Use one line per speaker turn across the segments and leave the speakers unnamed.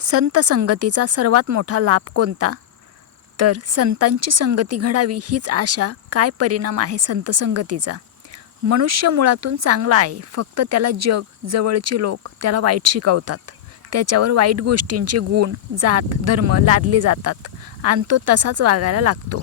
संत संगतीचा सर्वात मोठा लाभ कोणता? तर संतांची संगती घडावी हीच आशा काय परिणाम आहे संत संगतीचा? मनुष्य मुळातून चांगला आहे फक्त त्याला जग जवळचे लोक त्याला वाईट शिकवतात. त्याच्यावर वाईट गोष्टींचे गुण जात धर्म लादले जातात आणि तो तसाच वागायला लागतो.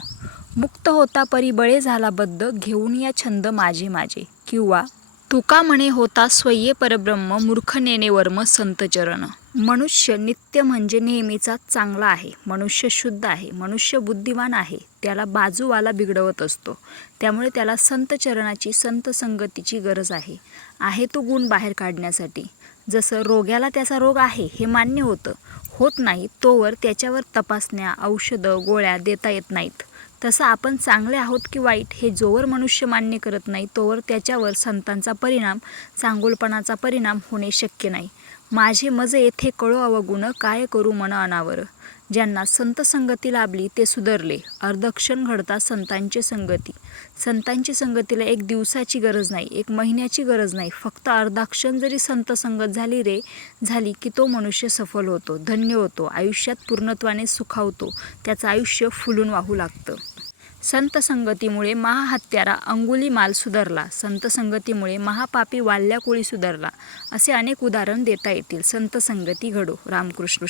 मुक्त होता परी बळे झाला बद्ध घेऊन या छंद माझे माझे किंवा तुका म्हणे होता स्वय्ये परब्रह्म मूर्ख नेणे वर्म संतचरण मनुष्य नित्य म्हणजे नेहमीचा चांगला आहे. मनुष्य शुद्ध आहे. मनुष्य बुद्धिमान आहे. त्याला बाजूवाला बिघडवत असतो. त्यामुळे त्याला संतचरणाची संत संगतीची गरज आहे. आहे तो गुण बाहेर काढण्यासाठी. जसं रोग्याला त्याचा रोग आहे हे मान्य होतं. होत नाही तोवर त्याच्यावर तपासण्या औषधं गोळ्या देता येत नाहीत. तसं आपण चांगले आहोत की वाईट हे जोवर मनुष्य मान्य करत नाही तोवर त्याच्यावर संतांचा परिणाम चांगुलपणाचा परिणाम होणे शक्य नाही. माझे मज येथे कळो अवगुण काय करू मन अनावर. ज्यांना संत संगती लाभली ते सुधरले. अर्धक्षण घडता संतांची संगती. संतांची संगतीला एक दिवसाची गरज नाही एक महिन्याची गरज नाही. फक्त अर्धाक्षण जरी संत संगत झाली रे झाली की तो मनुष्य सफल होतो धन्य होतो आयुष्यात पूर्णत्वाने सुखावतो. त्याचं आयुष्य फुलून वाहू लागतं. संत संगतीमुळे महाहत्यारा अंगुली माल सुधारला. संत संगतीमुळे महापापी वाल्याकुळी सुधारला. असे अनेक उदाहरण देता येतील. संत संगती घडो. रामकृष्ण